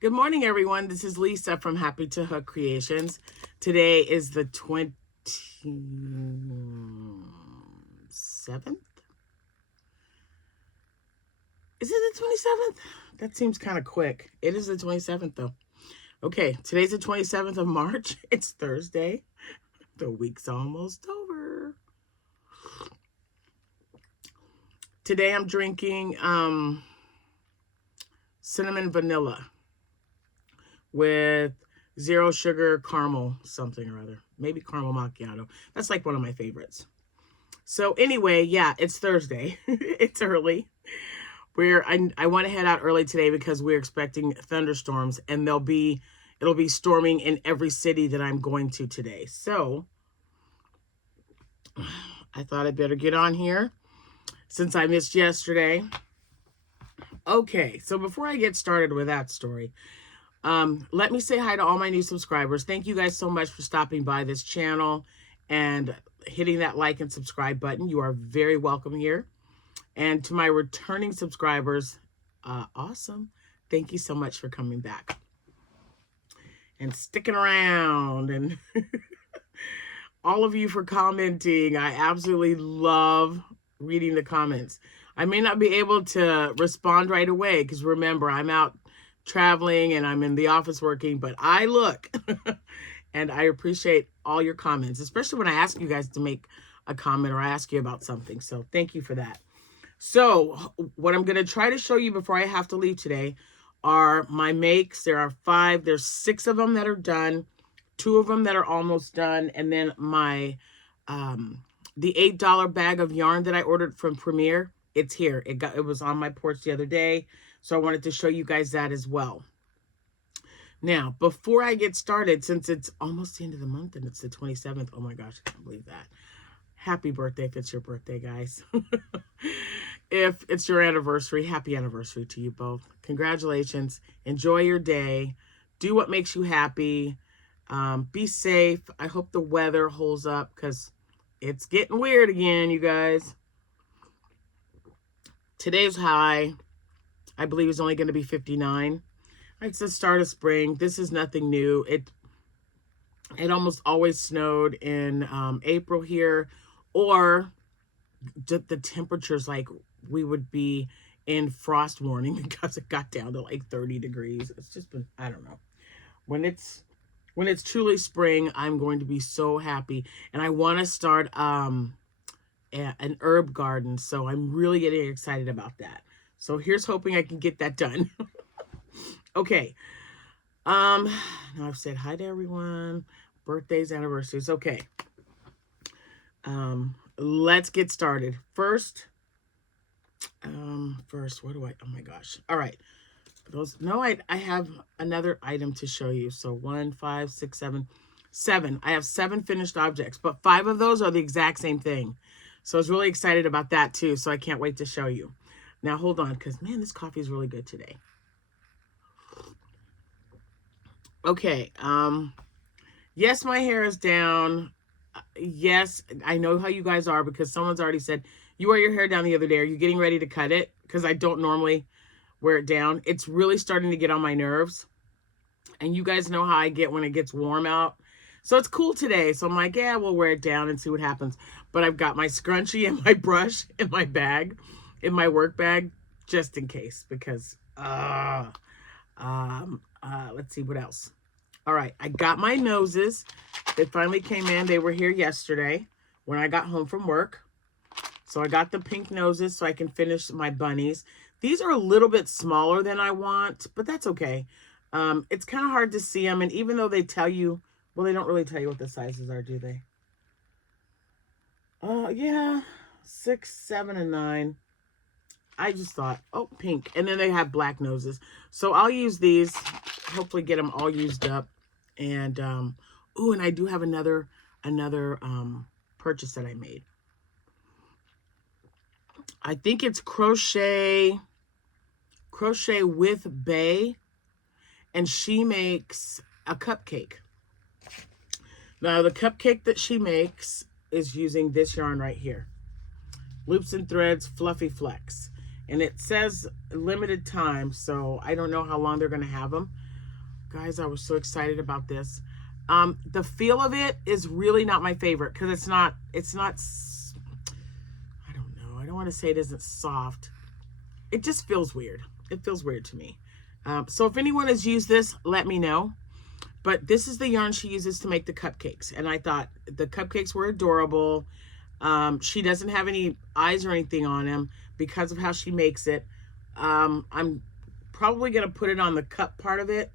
Good morning, everyone. This is Lisa from Happytohook Creations. Today is the 27th. Is it the 27th? That seems kind of quick. It is the 27th, though. Okay, today's the 27th of March. It's Thursday. The week's almost over. Today I'm drinking cinnamon vanilla with zero sugar caramel something or other. Maybe caramel macchiato. That's like one of my favorites. So anyway, yeah, it's Thursday. It's early. I want to head out early today because we're expecting thunderstorms, and it'll be storming in every city that I'm going to today. So I thought I'd better get on here since I missed yesterday. Okay, so before I get started with that story, let me say hi to all my new subscribers. Thank you guys so much for stopping by this channel and hitting that like and subscribe button. You are very welcome here. And to my returning subscribers, awesome. Thank you so much for coming back and sticking around, and all of you for commenting. I absolutely love reading the comments. I may not be able to respond right away because remember, I'm out traveling and I'm in the office working, but I look and I appreciate all your comments, especially when I ask you guys to make a comment or I ask you about something. So thank you for that. So what I'm going to try to show you before I have to leave today are my makes. There are 5. There's 6 of them that are done, 2 of them that are almost done, and then my the $8 bag of yarn that I ordered from Premier. It's here. It was on my porch the other day, so I wanted to show you guys that as well. Now, before I get started, since it's almost the end of the month and it's the 27th, oh my gosh, I can't believe that. Happy birthday if it's your birthday, guys. If it's your anniversary, happy anniversary to you both. Congratulations. Enjoy your day. Do what makes you happy. Be safe. I hope the weather holds up because it's getting weird again, you guys. Today's high, I believe, is only going to be 59. It's the start of spring. This is nothing new. It almost always snowed in April here, or the temperatures, like we would be in frost warning because it got down to like 30 degrees. It's just been, I don't know. When it's truly spring, I'm going to be so happy. And I want to start an herb garden. So I'm really getting excited about that. So here's hoping I can get that done. Okay. Now I've said hi to everyone. Birthdays, anniversaries. Okay. Let's get started. First, what do I, oh my gosh. All right. I have another item to show you. So 1, 5, 6, 7. I have 7 finished objects, but 5 of those are the exact same thing. So I was really excited about that too. So I can't wait to show you. Now hold on, because man, this coffee is really good today. Okay. Yes, my hair is down. Yes, I know how you guys are because someone's already said, you wore your hair down the other day. Are you getting ready to cut it? Because I don't normally wear it down. It's really starting to get on my nerves. And you guys know how I get when it gets warm out. So it's cool today. So I'm like, yeah, we'll wear it down and see what happens. But I've got my scrunchie and my brush in my bag, in my work bag, just in case. Because, let's see what else. All right, I got my noses. They finally came in. They were here yesterday when I got home from work. So I got the pink noses so I can finish my bunnies. These are a little bit smaller than I want, but that's okay. It's kind of hard to see them. And even though they tell you, well, they don't really tell you what the sizes are, do they? Yeah, 6, 7, and 9. I just thought, oh, pink. And then they have black noses. So I'll use these, hopefully get them all used up. And, ooh, and I do have another purchase that I made. I think it's crochet with Bay, and she makes a cupcake. Now the cupcake that she makes is using this yarn right here, Loops and Threads Fluffy Flex, and it says limited time, so I don't know how long they're going to have them, Guys, I was so excited about this. The feel of it is really not my favorite because it's not, I don't know. I don't want to say it isn't soft. It just feels weird. It feels weird to me. So if anyone has used this, let me know. But this is the yarn she uses to make the cupcakes. And I thought the cupcakes were adorable. She doesn't have any eyes or anything on them because of how she makes it. I'm probably going to put it on the cup part of it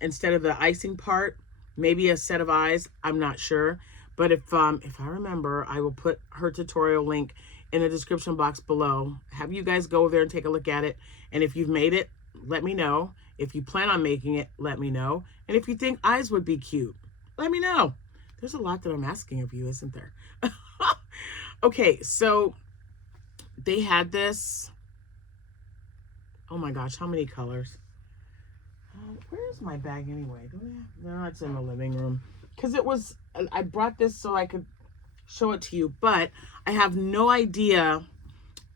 instead of the icing part. Maybe a set of eyes. I'm not sure. But if I remember, I will put her tutorial link in the description box below. Have you guys go over there and take a look at it. And if you've made it, let me know. If you plan on making it, let me know. And if you think eyes would be cute, let me know. There's a lot that I'm asking of you, isn't there? Okay, so they had this. Oh my gosh, how many colors? Where's my bag anyway? No, it's in the living room. Because I brought this so I could show it to you, but I have no idea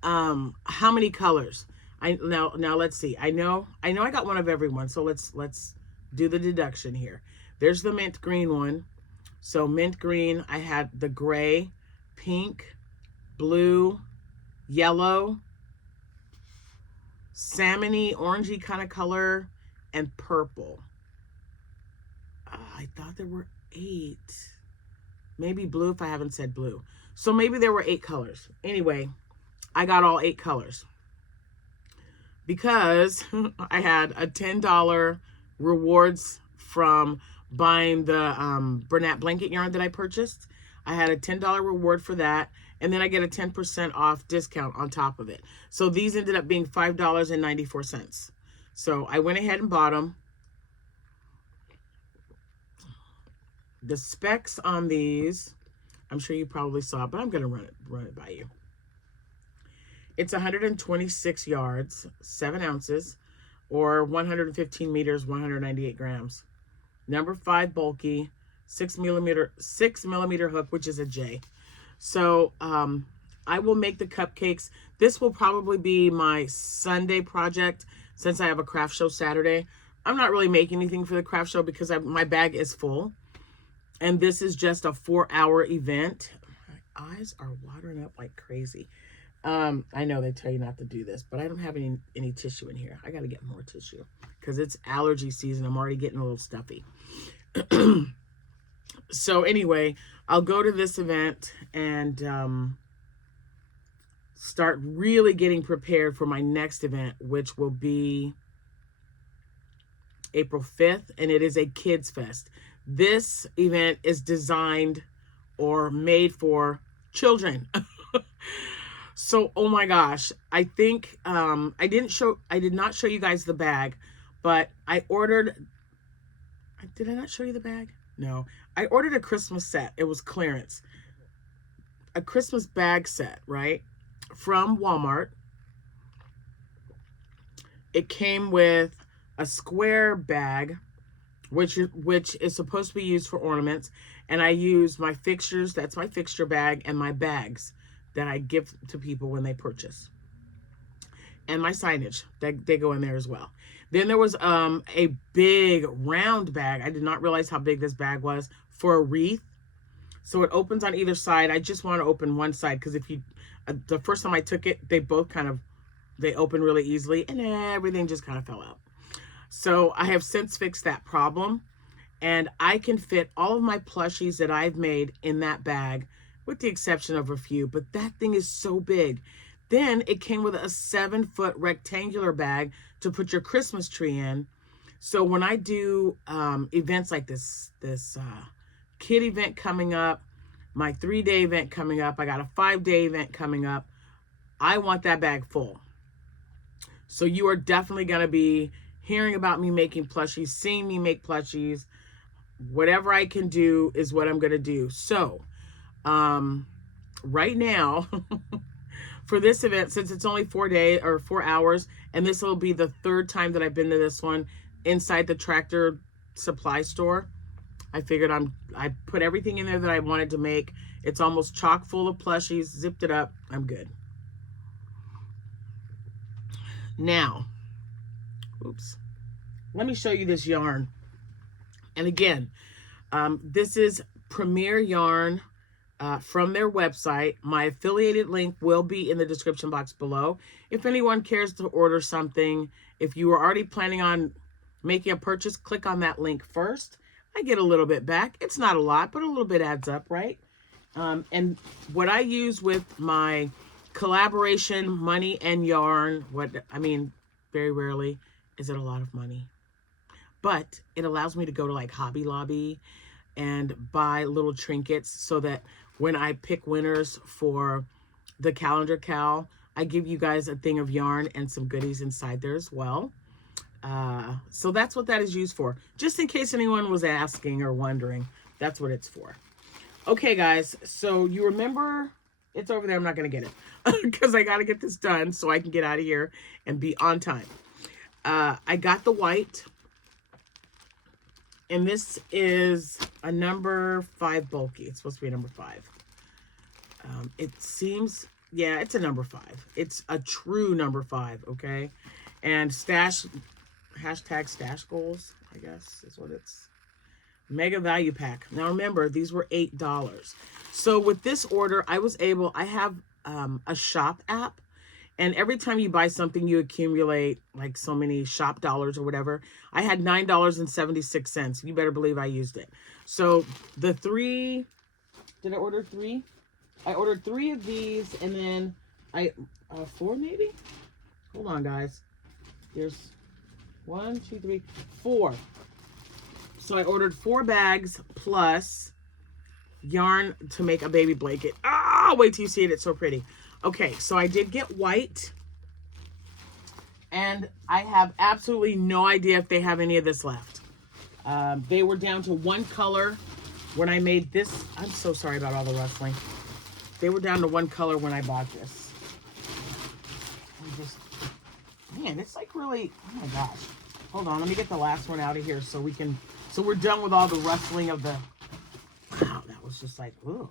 how many colors. Now let's see. I know I got one of every one, so let's do the deduction here. There's the mint green one. So mint green, I had the gray, pink, blue, yellow, salmony, orangey kind of color, and purple. I thought there were 8. Maybe blue if I haven't said blue. So maybe there were 8 colors. Anyway, I got all 8 colors because I had a $10 rewards from buying the Bernat blanket yarn that I purchased. I had a $10 reward for that, and then I get a 10% off discount on top of it. So these ended up being $5.94. So I went ahead and bought them. The specs on these, I'm sure you probably saw it, but I'm going to run it by you. It's 126 yards, 7 ounces, or 115 meters, 198 grams. Number 5 bulky, 6 millimeter hook, which is a J. So I will make the cupcakes. This will probably be my Sunday project since I have a craft show Saturday. I'm not really making anything for the craft show because my bag is full. And this is just a 4-hour event. My eyes are watering up like crazy. I know they tell you not to do this, but I don't have any tissue in here. I got to get more tissue because it's allergy season. I'm already getting a little stuffy. So anyway, I'll go to this event and start really getting prepared for my next event, which will be April 5th, and it is a kids fest. This event is designed or made for children. So, oh my gosh, I think I did not show you guys the bag, but I ordered. Did I not show you the bag? No, I ordered a Christmas set. It was clearance. A Christmas bag set, right? From Walmart. It came with a square bag, which is supposed to be used for ornaments, and I use my fixtures. That's my fixture bag, and my bags that I give to people when they purchase, and my signage that they go in there as well. Then there was a big round bag. I did not realize how big this bag was for a wreath. So it opens on either side. I just want to open one side because if you the first time I took it, they both they open really easily, and everything just kind of fell out. So I have since fixed that problem, and I can fit all of my plushies that I've made in that bag, with the exception of a few, but that thing is so big. Then it came with a 7-foot rectangular bag to put your Christmas tree in. So when I do events like this kid event coming up, my 3-day event coming up, I got a 5-day event coming up, I want that bag full. So you are definitely going to be hearing about me making plushies, seeing me make plushies. Whatever I can do is what I'm going to do. So right now, for this event, since it's only 4 hours, and this will be the 3rd time that I've been to this one inside the Tractor Supply store, I figured I put everything in there that I wanted to make. It's almost chock full of plushies, zipped it up. I'm good. Now, oops. Let me show you this yarn. And again, this is Premier Yarn from their website. My affiliated link will be in the description box below. If anyone cares to order something, if you are already planning on making a purchase, click on that link first. I get a little bit back. It's not a lot, but a little bit adds up, right? And what I use with my collaboration money and yarn, very rarely is it a lot of money. But it allows me to go to like Hobby Lobby and buy little trinkets so that when I pick winners for the calendar cal, I give you guys a thing of yarn and some goodies inside there as well. So that's what that is used for. Just in case anyone was asking or wondering, that's what it's for. Okay, guys, so you remember, it's over there. I'm not going to get it because I got to get this done so I can get out of here and be on time. I got the white. And this is a number 5 bulky. It's supposed to be a number 5. It seems, yeah, it's a number 5. It's a true number 5, okay? And hashtag stash goals, I guess, is what it's. Mega value pack. Now remember, these were $8. So with this order, I have a shop app. And every time you buy something, you accumulate like so many shop dollars or whatever. I had $9.76. You better believe I used it. So the 3, did I order 3? I ordered 3 of these and then 4 maybe? Hold on, guys. There's 1, 2, 3, 4. So I ordered 4 bags plus yarn to make a baby blanket. Ah, wait till you see it. It's so pretty. Okay, so I did get white, and I have absolutely no idea if they have any of this left. They were down to 1 color when I made this. I'm so sorry about all the rustling. They were down to 1 color when I bought this. Man, it's like really, oh my gosh. Hold on, let me get the last one out of here so we're done with all the rustling of the, wow, that was just like, ooh.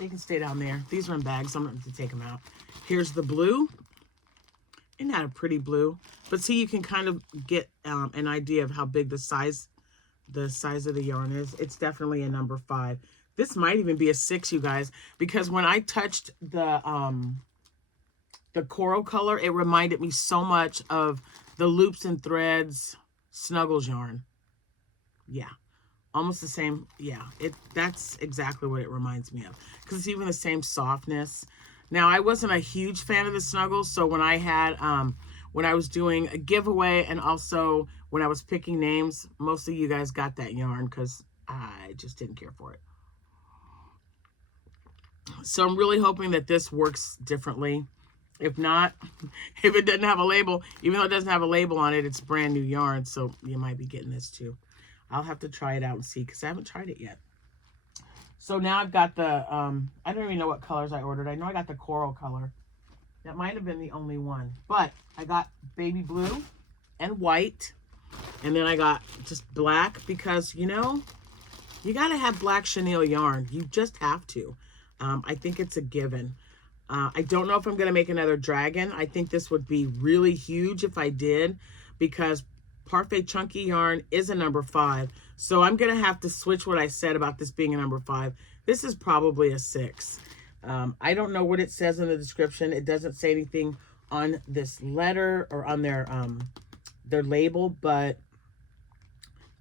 They can stay down there. These are in bags. I'm going to take them out. Here's the blue. Isn't that a pretty blue? But see, you can kind of get an idea of how big the size of the yarn is. It's definitely a number 5. This might even be a 6, you guys, because when I touched the coral color, it reminded me so much of the Loops and Threads Snuggles yarn. Yeah. Almost the same, yeah, that's exactly what it reminds me of. Because it's even the same softness. Now, I wasn't a huge fan of the Snuggles, so when I had, when I was doing a giveaway and also when I was picking names, most of you guys got that yarn because I just didn't care for it. So I'm really hoping that this works differently. If not, if it doesn't have a label, even though it doesn't have a label on it, it's brand new yarn, so you might be getting this too. I'll have to try it out and see because I haven't tried it yet. So now I've got the, I don't even know what colors I ordered. I know I got the coral color. That might have been the only one. But I got baby blue and white. And then I got just black because, you know, you got to have black chenille yarn. You just have to. I think it's a given. I don't know if I'm going to make another dragon. I think this would be really huge if I did because Parfait Chunky yarn is a number 5. So I'm going to have to switch what I said about this being a number 5. This is probably a 6. I don't know what it says in the description. It doesn't say anything on this letter or on their label, but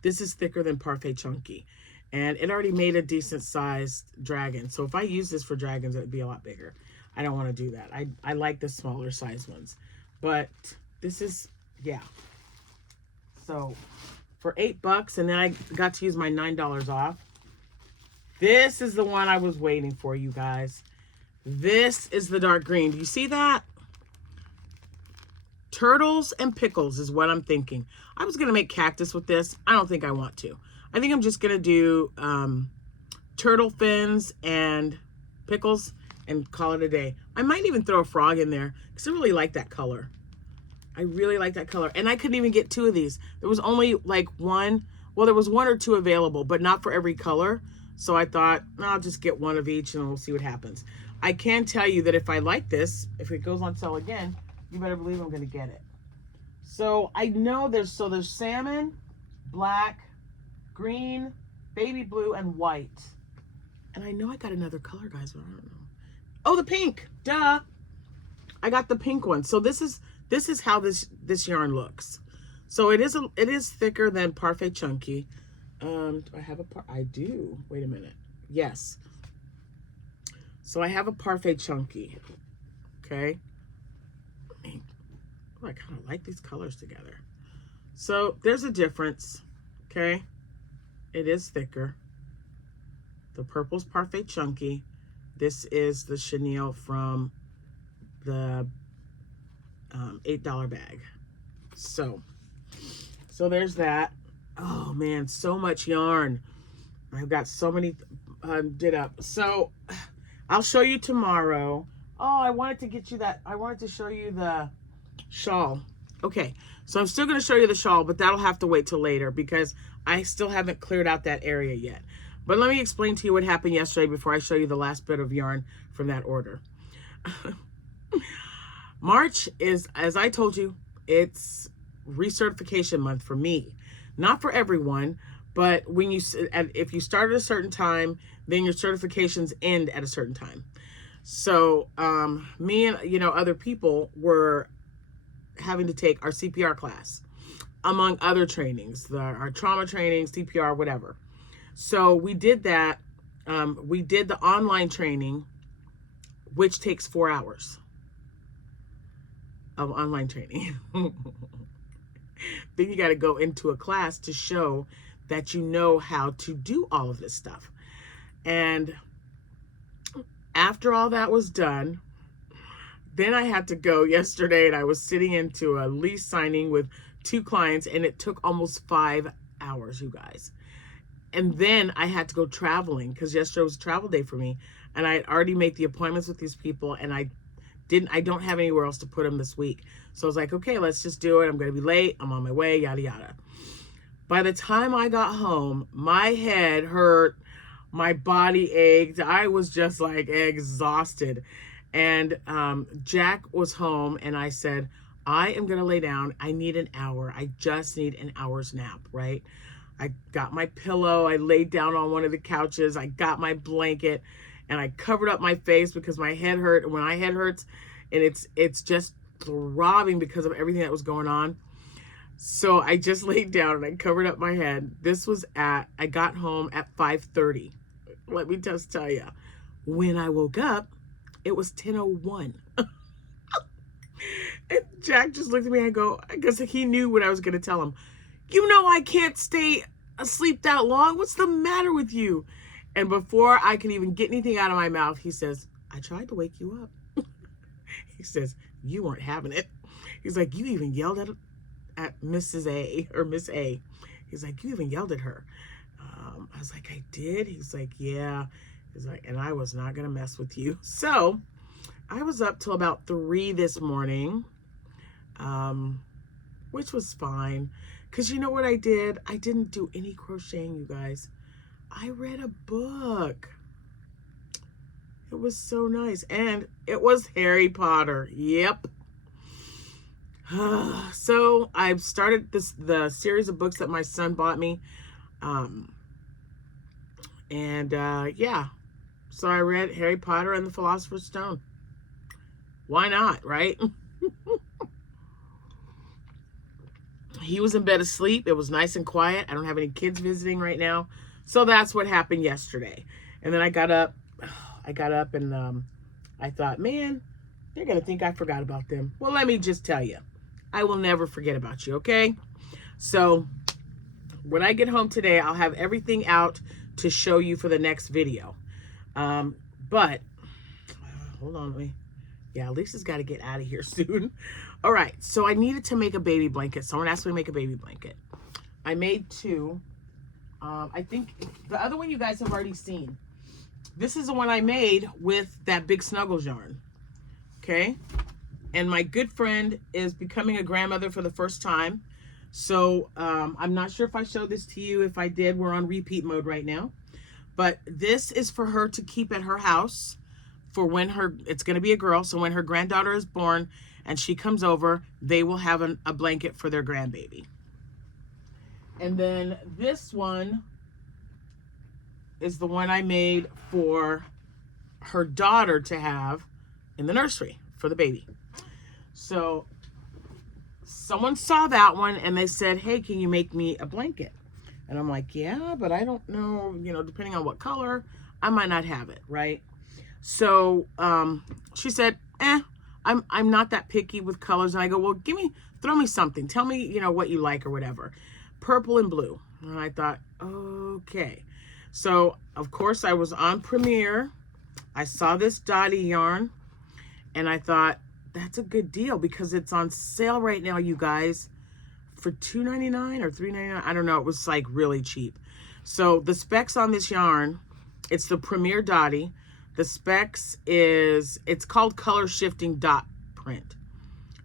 this is thicker than Parfait Chunky. And it already made a decent sized dragon. So if I use this for dragons, it would be a lot bigger. I don't want to do that. I like the smaller size ones. But this is, yeah. So for $8, and then I got to use my $9 off. This is the one I was waiting for, you guys. This is the dark green. Do you see that? Turtles and pickles is what I'm thinking. I was going to make cactus with this. I don't think I want to. I think I'm just going to do turtle fins and pickles and call it a day. I might even throw a frog in there because I really like that color. I really like that color. And I couldn't even get 2 of these. There was only like 1. Well, there was 1 or 2 available, but not for every color. So I thought, I'll just get 1 of each and we'll see what happens. I can tell you that if I like this, if it goes on sale again, you better believe I'm going to get it. So I know there's salmon, black, green, baby blue, and white. And I know I got another color, guys, but I don't know. Oh, the pink. Duh. I got the pink one. So this is how this yarn looks. So it is thicker than Parfait Chunky. Do I have I do. Wait a minute. Yes. So I have a Parfait Chunky. Okay. Oh, I kind of like these colors together. So there's a difference. Okay. It is thicker. The purple's Parfait Chunky. This is the chenille from the $8 bag. So there's that. Oh man, so much yarn. I've got so many did up. So I'll show you tomorrow. Oh, I wanted to get you that. I wanted to show you the shawl. Okay, so I'm still going to show you the shawl, but that'll have to wait till later because I still haven't cleared out that area yet. But let me explain to you what happened yesterday before I show you the last bit of yarn from that order. March is, as I told you, it's recertification month for me. Not for everyone, but when if you start at a certain time, then your certifications end at a certain time. So me and other people were having to take our CPR class, among other trainings, our trauma trainings, CPR, whatever. So we did that. We did the online training, which takes 4 hours of online training. Then you got to go into a class to show that you know how to do all of this stuff. And after all that was done, then I had to go yesterday, and I was sitting into a lease signing with 2 clients, and it took almost 5 hours, you guys. And then I had to go traveling because yesterday was a travel day for me, and I had already made the appointments with these people, and I don't have anywhere else to put them this week. So I was like, okay, let's just do it. I'm going to be late. I'm on my way, yada, yada. By the time I got home, my head hurt, my body ached. I was just like exhausted. And Jack was home, and I said, I am going to lay down. I need an hour. I just need an hour's nap, right? I got my pillow. I laid down on one of the couches. I got my blanket, and I covered up my face because my head hurt. And when my head hurts, and it's just throbbing because of everything that was going on. So I just laid down and I covered up my head. I got home at 5:30. Let me just tell you, when I woke up, it was 10:01. And Jack just looked at me. I guess he knew what I was going to tell him. I can't stay asleep that long. What's the matter with you? And before I could even get anything out of my mouth, he says, I tried to wake you up. He says, you weren't having it. He's like, you even yelled at Mrs. A or Miss A. He's like, you even yelled at her. I was like, I did? He's like, yeah. He's like, and I was not going to mess with you. So I was up till about 3 this morning, which was fine. Because you know what I did? I didn't do any crocheting, you guys. I read a book. It was so nice. And it was Harry Potter. Yep. So I've started the series of books that my son bought me. Yeah. So I read Harry Potter and the Philosopher's Stone. Why not, right? He was in bed asleep. It was nice and quiet. I don't have any kids visiting right now. So that's what happened yesterday. And then I got up and I thought, man, they're going to think I forgot about them. Well, let me just tell you, I will never forget about you, okay? So when I get home today, I'll have everything out to show you for the next video. But hold on, Lisa's got to get out of here soon. All right, so I needed to make a baby blanket. Someone asked me to make a baby blanket. I made 2. I think the other one you guys have already seen. This is the one I made with that big Snuggles yarn. Okay? And my good friend is becoming a grandmother for the first time. So I'm not sure if I showed this to you. If I did, we're on repeat mode right now. But this is for her to keep at her house for when it's going to be a girl. So when her granddaughter is born and she comes over, they will have a blanket for their grandbaby. And then this one is the one I made for her daughter to have in the nursery for the baby. So someone saw that one and they said, hey, can you make me a blanket? And I'm like, yeah, but I don't know, you know, depending on what color, I might not have it, right? So she said, I'm not that picky with colors. And I go, well, throw me something. Tell me, you know, what you like or whatever. Purple and blue. And I thought, okay. So, of course, I was on Premier. I saw this Dottie yarn. And I thought, that's a good deal because it's on sale right now, you guys, for $2.99 or $3.99. I don't know. It was like really cheap. So the specs on this yarn, it's the Premier Dottie. The specs it's called color shifting dot print.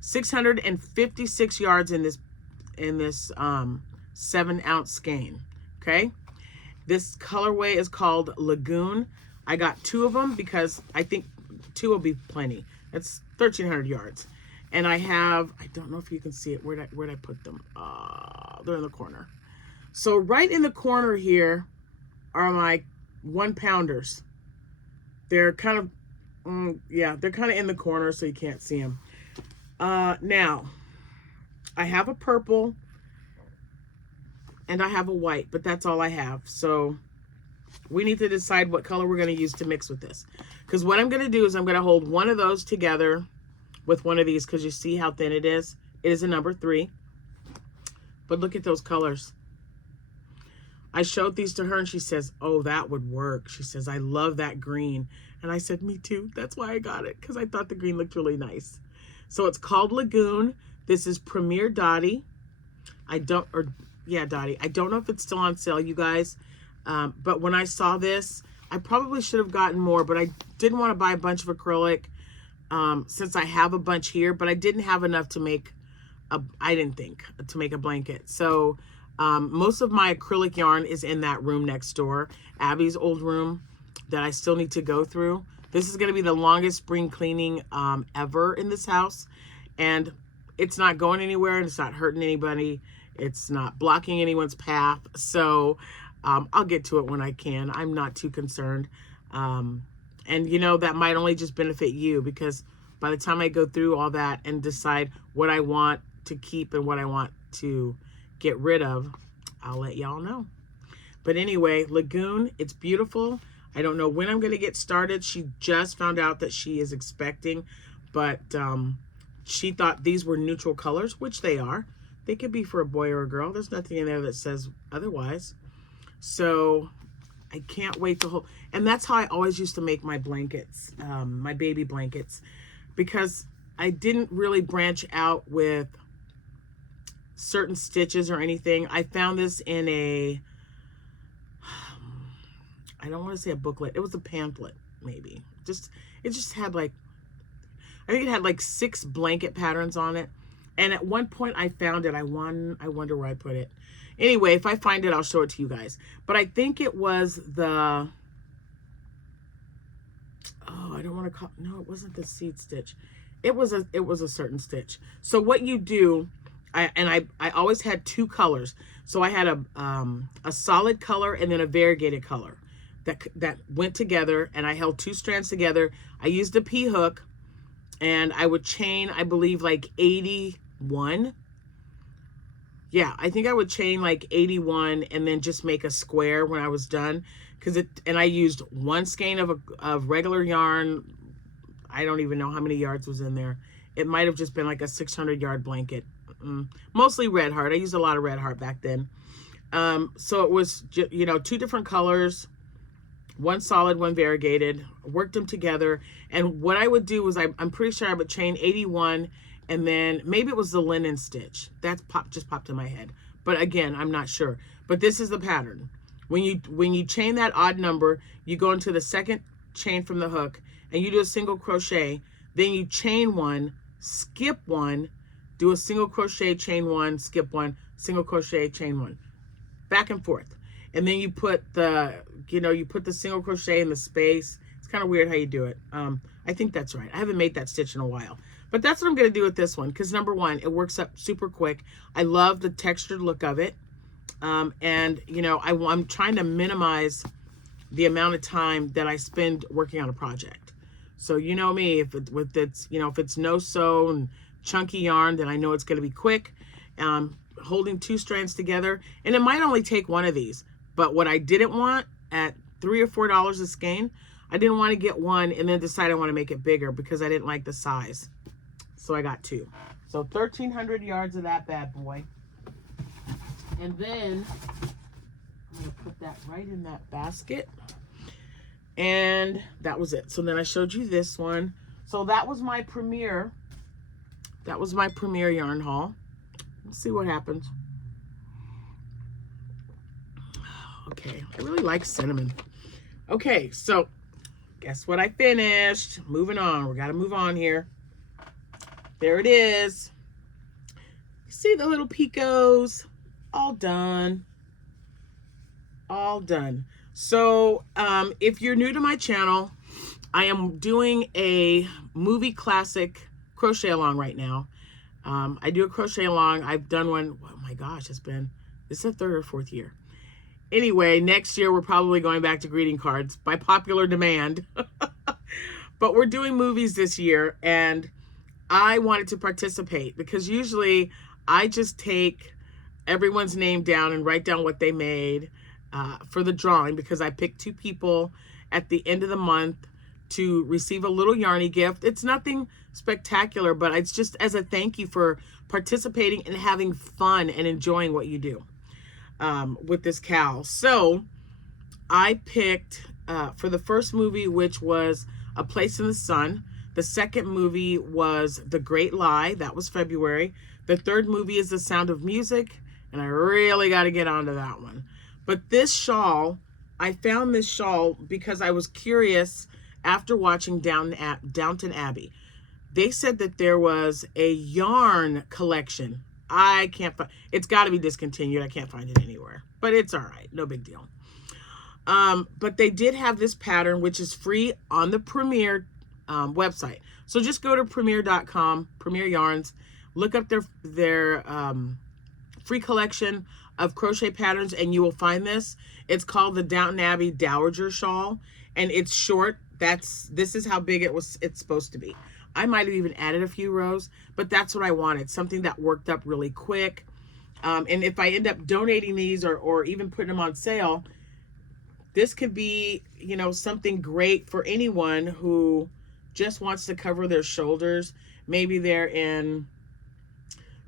656 yards in this 7-ounce skein. Okay. This colorway is called Lagoon. I got 2 of them because I think 2 will be plenty. That's 1,300 yards. And I don't know if you can see it. Where'd I put them? They're in the corner. So right in the corner here are my 1-pounders. They're kind of, they're kind of in the corner so you can't see them. Now, I have a purple and I have a white, but that's all I have. So we need to decide what color we're going to use to mix with this. Because what I'm going to do is I'm going to hold one of those together with one of these because you see how thin it is. It is a number 3. But look at those colors. I showed these to her and she says, oh, that would work. She says, I love that green. And I said, me too. That's why I got it, because I thought the green looked really nice. So it's called Lagoon. This is Premier Dottie. Dottie. I don't know if it's still on sale, you guys. But when I saw this, I probably should have gotten more, but I didn't want to buy a bunch of acrylic since I have a bunch here, but I didn't have enough to make to make a blanket. So most of my acrylic yarn is in that room next door, Abby's old room that I still need to go through. This is going to be the longest spring cleaning ever in this house, and it's not going anywhere, and it's not hurting anybody. It's not blocking anyone's path. So I'll get to it when I can. I'm not too concerned. And you know, that might only just benefit you, because by the time I go through all that and decide what I want to keep and what I want to get rid of, I'll let y'all know. But anyway, Lagoon, it's beautiful. I don't know when I'm going to get started. She just found out that she is expecting, but she thought these were neutral colors, which they are. They could be for a boy or a girl. There's nothing in there that says otherwise. So I can't wait to hold. And that's how I always used to make my blankets, my baby blankets, because I didn't really branch out with certain stitches or anything. I found this in I don't want to say a booklet. It was a pamphlet, maybe. It just had like, I think it had like 6 blanket patterns on it. And at one point I found it. I wonder where I put it. Anyway, if I find it, I'll show it to you guys. But I think it was the, I don't want to call, no, it wasn't the seed stitch. It was a certain stitch. So what you do, I always had 2 colors. So I had a solid color and then a variegated color that went together, and I held 2 strands together. I used a P hook, and I would chain, I believe, like 81. Yeah, I think I would chain like 81 and then just make a square when I was done. And I used 1 skein of regular yarn. I don't even know how many yards was in there. It might have just been like a 600-yard blanket. Mostly Red Heart. I used a lot of Red Heart back then. So it was, 2 different colors, 1 solid, 1 variegated, worked them together. And what I would do was, I'm pretty sure I would chain 81, and then maybe it was the linen stitch. That just popped in my head. But again, I'm not sure. But this is the pattern. When you chain that odd number, you go into the second chain from the hook, and you do a single crochet. Then you chain 1, skip 1, do a single crochet, chain 1, skip 1, single crochet, chain 1. Back and forth. And then you put the single crochet in the space. It's kind of weird how you do it. I think that's right. I haven't made that stitch in a while. But that's what I'm going to do with this one, because number 1, it works up super quick. I love the textured look of it. And, you know, I'm trying to minimize the amount of time that I spend working on a project. So you know me, if it's no sew and chunky yarn, then I know it's going to be quick. Holding 2 strands together, and it might only take one of these. But what I didn't want at $3 or $4 a skein, I didn't want to get one and then decide I want to make it bigger because I didn't like the size. So I got 2. So 1,300 yards of that bad boy. And then I'm going to put that right in that basket. And that was it. So then I showed you this one. So that was my premiere. That was my premiere yarn haul. Let's see what happens. Okay, I really like cinnamon. Okay, so guess what I finished? Moving on. We got to move on here. There it is. You see the little picos? All done. All done. So if you're new to my channel, I am doing a movie classic crochet along right now. I do a crochet along. I've done one. Oh my gosh, this is the 3rd or 4th year. Anyway, next year we're probably going back to greeting cards by popular demand. But we're doing movies this year, and I wanted to participate because usually I just take everyone's name down and write down what they made for the drawing, because I picked 2 people at the end of the month to receive a little yarny gift. It's nothing spectacular, but it's just as a thank you for participating and having fun and enjoying what you do with this cowl. So I picked for the first movie, which was A Place in the Sun. The second movie was The Great Lie. That was February. The third movie is The Sound of Music, and I really got to get onto that one. But this shawl, I found this shawl because I was curious after watching Downton Abbey. They said that there was a yarn collection. I can't find, it's got to be discontinued. I can't find it anywhere, but it's all right. No big deal. But they did have this pattern, which is free on the Premier website. So just go to premier.com, Premier Yarns, look up their free collection of crochet patterns, and you will find this. It's called the Downton Abbey Dowager Shawl, and it's short. This is how big it's supposed to be. I might have even added a few rows, but that's what I wanted, something that worked up really quick. And if I end up donating these or even putting them on sale, this could be, you know, something great for anyone who just wants to cover their shoulders. Maybe they're in,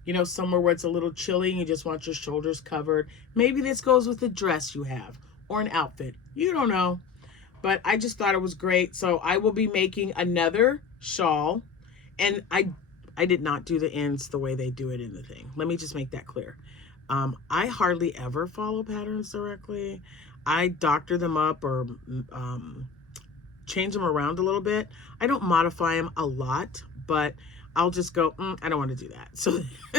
you know, somewhere where it's a little chilly and you just want your shoulders covered. Maybe this goes with a dress you have or an outfit. You don't know. But I just thought it was great. So I will be making another shawl. And I did not do the ends the way they do it in the thing. Let me just make that clear. I hardly ever follow patterns directly. I doctor them up or change them around a little bit. I don't modify them a lot, but I'll just go, I don't want to do that.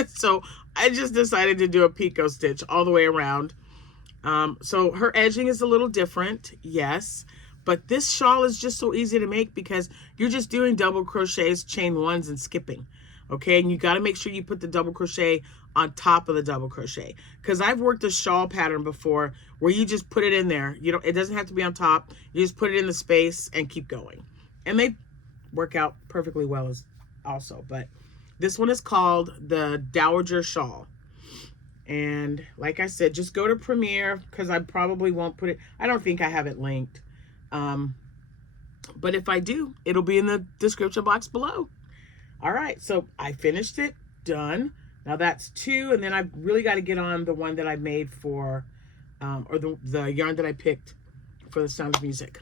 So I just decided to do a picot stitch all the way around. So her edging is a little different, yes, but this shawl is just so easy to make because you're just doing double crochets, chain 1s, and skipping. Okay, and you got to make sure you put the double crochet on top of the double crochet, because I've worked a shawl pattern before where you just put it in there. It doesn't have to be on top. You just put it in the space and keep going, and they work out perfectly well as also. But this one is called the Dowager Shawl, and like I said, just go to Premier, because I probably won't put it, I don't think I have it linked, but if I do, it'll be in the description box below. All right, so I finished it, done. Now that's 2, and then I really got to get on the one that I made for, or the yarn that I picked for The Sound of Music.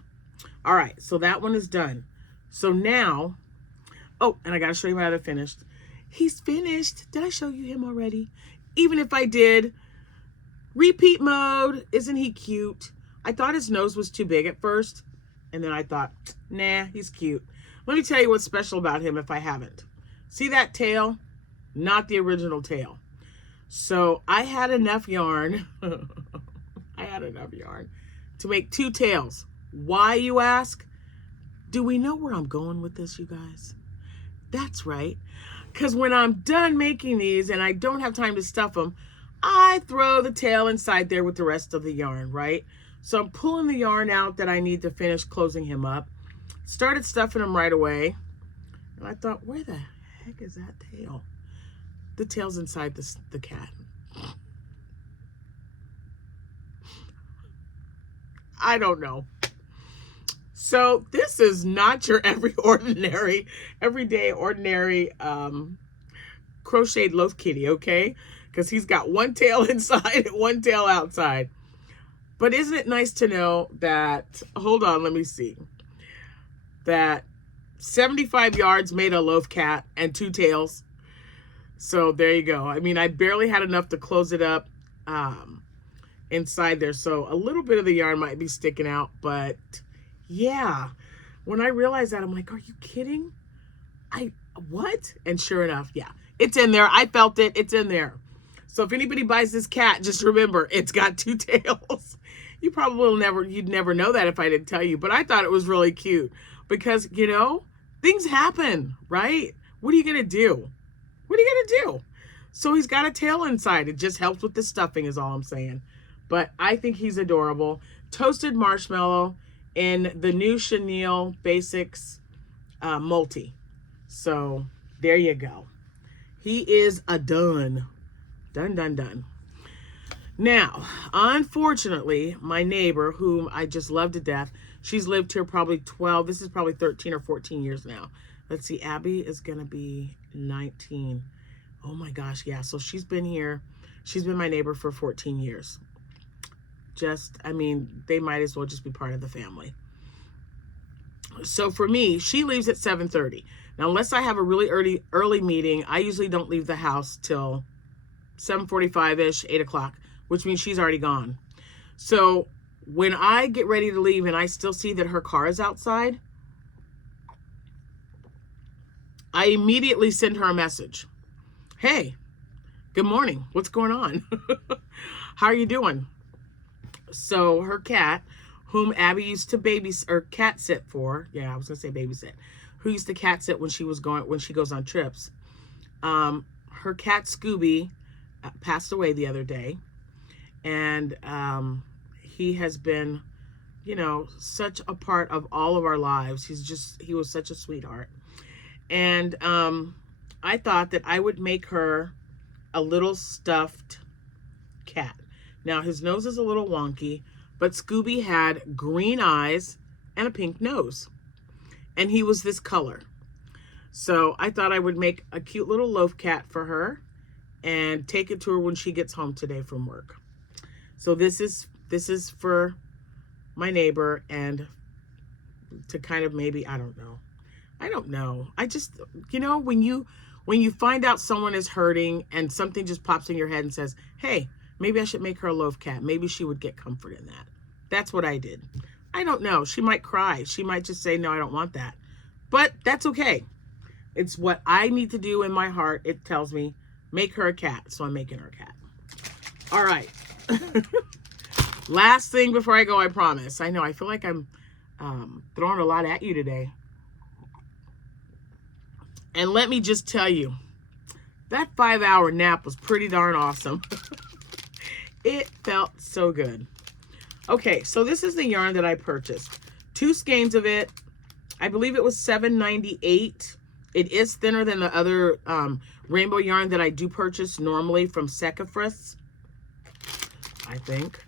All right, so that one is done. So now, oh, and I got to show you my other finished. He's finished. Did I show you him already? Even if I did, repeat mode. Isn't he cute? I thought his nose was too big at first, and then I thought, nah, he's cute. Let me tell you what's special about him if I haven't. See that tail? Not the original tail. So I had enough yarn. I had enough yarn to make 2 tails. Why, you ask? Do we know where I'm going with this, you guys? That's right. Because when I'm done making these and I don't have time to stuff them, I throw the tail inside there with the rest of the yarn, right? So I'm pulling the yarn out that I need to finish closing him up. Started stuffing him right away. And I thought, where the heck is that tail? The tail's inside the cat. I don't know. So this is not your everyday ordinary crocheted loaf kitty, okay? Because he's got one tail inside and one tail outside. But isn't it nice to know that, hold on, let me see, that 75 yards made a loaf cat and 2 tails. So there you go. I mean, I barely had enough to close it up inside there. So a little bit of the yarn might be sticking out, but yeah. When I realized that, I'm like, are you kidding? What? And sure enough, yeah, it's in there. I felt it. It's in there. So if anybody buys this cat, just remember, it's got 2 tails. You probably you'd never know that if I didn't tell you, but I thought it was really cute because, you know, things happen, right? What are you going to do? What are you going to do? So he's got a tail inside. It just helps with the stuffing is all I'm saying. But I think he's adorable. Toasted marshmallow in the new Chenille Basics multi. So there you go. He is a done. Done. Now, unfortunately, my neighbor, whom I just love to death, she's lived here probably 12, this is probably 13 or 14 years now. Let's see, Abby is going to be 19. Oh my gosh, yeah. So she's been here. She's been my neighbor for 14 years. I mean, they might as well just be part of the family. So for me, she leaves at 7:30. Now, unless I have a really early meeting, I usually don't leave the house till 7:45-ish, 8 o'clock, which means she's already gone. So when I get ready to leave and I still see that her car is outside, I immediately send her a message. Hey, good morning. What's going on? How are you doing? So her cat, whom Abby used to cat sit for, yeah, I was gonna say babysit, who used to cat sit when she goes on trips. Her cat Scooby passed away the other day, and he has been, you know, such a part of all of our lives. He was such a sweetheart. And I thought that I would make her a little stuffed cat. Now, his nose is a little wonky, but Scooby had green eyes and a pink nose. And he was this color. So I thought I would make a cute little loaf cat for her and take it to her when she gets home today from work. So this is for my neighbor and to kind of maybe, I don't know. I just, you know, when you find out someone is hurting and something just pops in your head and says, hey, maybe I should make her a loaf cat. Maybe she would get comfort in that. That's what I did. I don't know. She might cry. She might just say, no, I don't want that. But that's okay. It's what I need to do in my heart. It tells me, make her a cat. So I'm making her a cat. All right. Last thing before I go, I promise. I know, I feel like I'm throwing a lot at you today. And let me just tell you, that 5-hour nap was pretty darn awesome. It felt so good. Okay, so this is the yarn that I purchased. 2 skeins of it. I believe it was $7.98. It is thinner than the other rainbow yarn that I do purchase normally from Secafris, I think.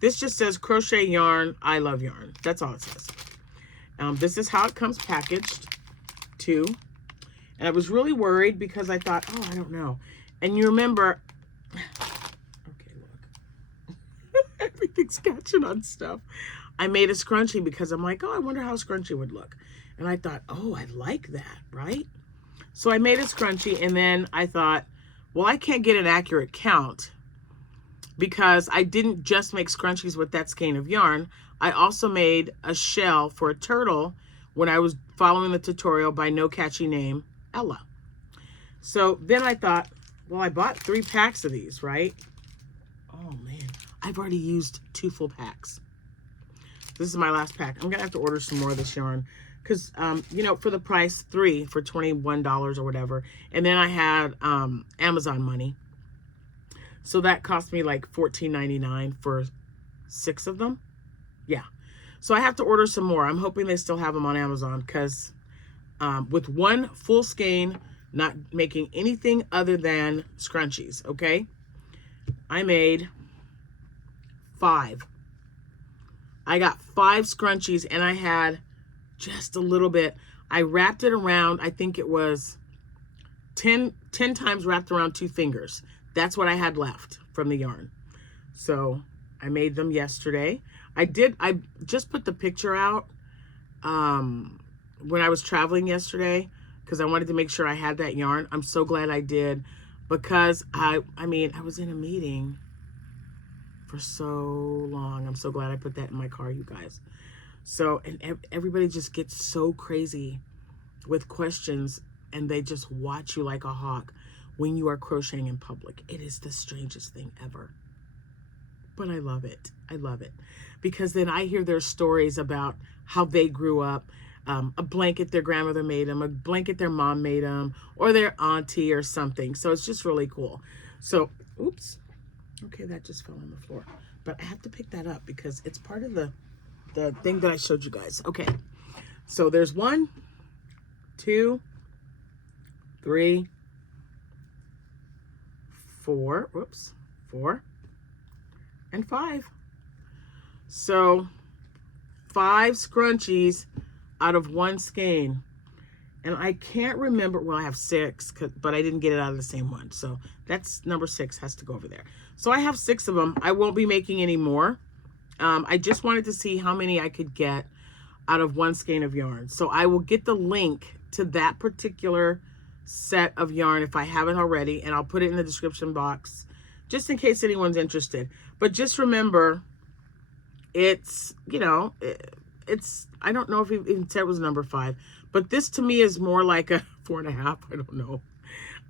This just says crochet yarn, I love yarn. That's all it says. This is how it comes packaged too. And I was really worried because I thought, oh, I don't know. And you remember, okay, look. Everything's catching on stuff. I made a scrunchie because I'm like, oh, I wonder how a scrunchie would look. And I thought, oh, I like that, right? So I made a scrunchie, and then I thought, well, I can't get an accurate count because I didn't just make scrunchies with that skein of yarn. I also made a shell for a turtle when I was following the tutorial by No Catchy Name, Ella. So then I thought, well, I bought 3 packs of these, right? Oh, man. I've already used 2 full packs. This is my last pack. I'm going to have to order some more of this yarn because, you know, for the price, 3 for $21 or whatever. And then I had Amazon money. So that cost me like $14.99 for 6 of them. Yeah. So I have to order some more. I'm hoping they still have them on Amazon because with one full skein, not making anything other than scrunchies, okay? I made 5. I got 5 scrunchies and I had just a little bit. I wrapped it around, I think it was 10 times wrapped around 2 fingers. That's what I had left from the yarn. So I made them yesterday. I just put the picture out when I was traveling yesterday because I wanted to make sure I had that yarn. I'm so glad I did because I mean, I was in a meeting for so long. I'm so glad I put that in my car, you guys. So, and everybody just gets so crazy with questions and they just watch you like a hawk when you are crocheting in public. It is the strangest thing ever. But I love it. I love it. Because then I hear their stories about how they grew up. A blanket their grandmother made them, a blanket their mom made them, or their auntie or something. So it's just really cool. So, oops. Okay, that just fell on the floor. But I have to pick that up because it's part of the thing that I showed you guys. Okay, so there's 1, 2, 3, 4, whoops, 4, and 5. So 5 scrunchies out of 1 skein. And I can't remember, well, I have 6, but I didn't get it out of the same one. So that's number 6 has to go over there. So I have 6 of them. I won't be making any more. I just wanted to see how many I could get out of 1 skein of yarn. So I will get the link to that particular set of yarn if I haven't already, and I'll put it in the description box just in case anyone's interested. But just remember, it's, you know, it's, I don't know if he even said it was number 5, but this to me is more like a 4.5. I don't know.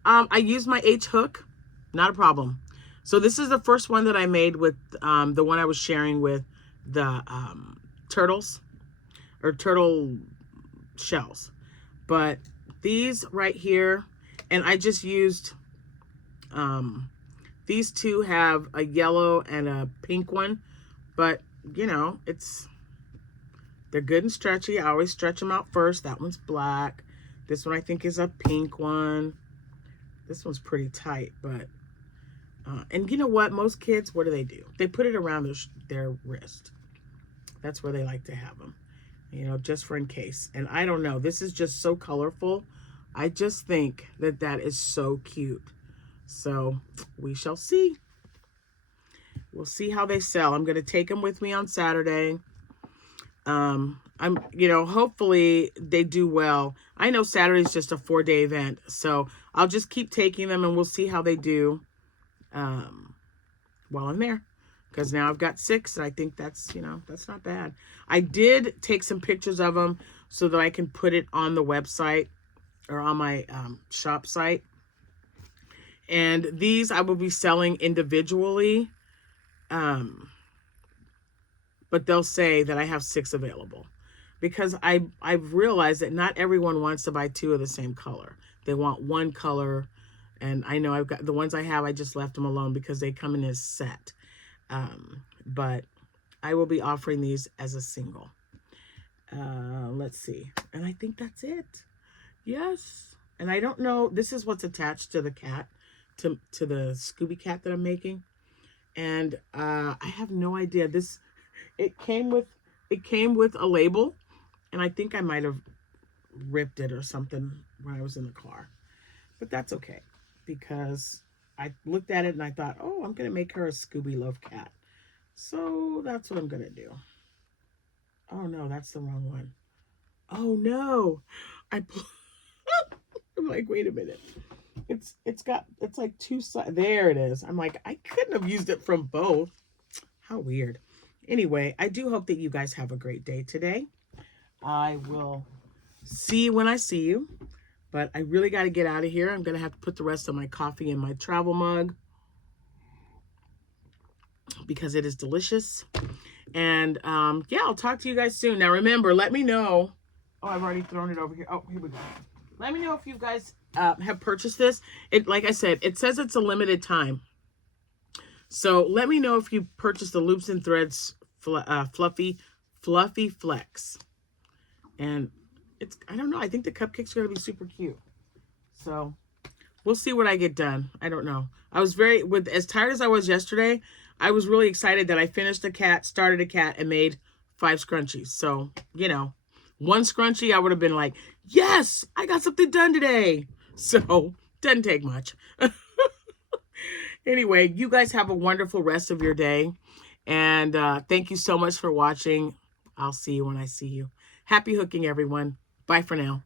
I used my H hook, not a problem. So this is the first one that I made with the one I was sharing with the turtles or turtle shells. But these right here, and I just used, these 2 have a yellow and a pink one, but you know, they're good and stretchy. I always stretch them out first. That one's black. This one I think is a pink one. This one's pretty tight, but and you know what? Most kids, what do? They put it around their wrist. That's where they like to have them, you know, just for in case. And I don't know. This is just so colorful. I just think that that is so cute. So we shall see. We'll see how they sell. I'm going to take them with me on Saturday. You know, hopefully they do well. I know Saturday's just a 4-day event, so I'll just keep taking them and we'll see how they do while I'm there. Because now I've got 6, and I think that's, you know, that's not bad. I did take some pictures of them so that I can put it on the website or on my shop site. And these I will be selling individually. But they'll say that I have 6 available. Because I've realized that not everyone wants to buy 2 of the same color. They want 1 color. And I know I've got the ones I have, I just left them alone because they come in as set. But I will be offering these as a single. Let's see. And I think that's it. Yes. And I don't know. This is what's attached to the cat, to the Scooby cat that I'm making. And I have no idea. It came with a label. And I think I might have ripped it or something when I was in the car. But that's okay. Because I looked at it and I thought, oh, I'm going to make her a Scooby Love cat. So that's what I'm going to do. Oh, no, that's the wrong one. Oh, no. I'm like, wait a minute. It's like 2 sides. There it is. I'm like, I couldn't have used it from both. How weird. Anyway, I do hope that you guys have a great day today. I will see you when I see you. But I really got to get out of here. I'm going to have to put the rest of my coffee in my travel mug because it is delicious. And yeah, I'll talk to you guys soon. Now remember, let me know. Oh, I've already thrown it over here. Oh, here we go. Let me know if you guys have purchased this. Like I said, it says it's a limited time. So let me know if you purchased the Loops and Threads Fluffy Flex. And it's, I don't know, I think the cupcakes are going to be super cute. So we'll see what I get done. I don't know. I was as tired as I was yesterday, I was really excited that I finished a cat, started a cat, and made 5 scrunchies. So, you know, 1 scrunchie, I would have been like, yes, I got something done today. So, doesn't take much. Anyway, you guys have a wonderful rest of your day. And thank you so much for watching. I'll see you when I see you. Happy hooking, everyone. Bye for now.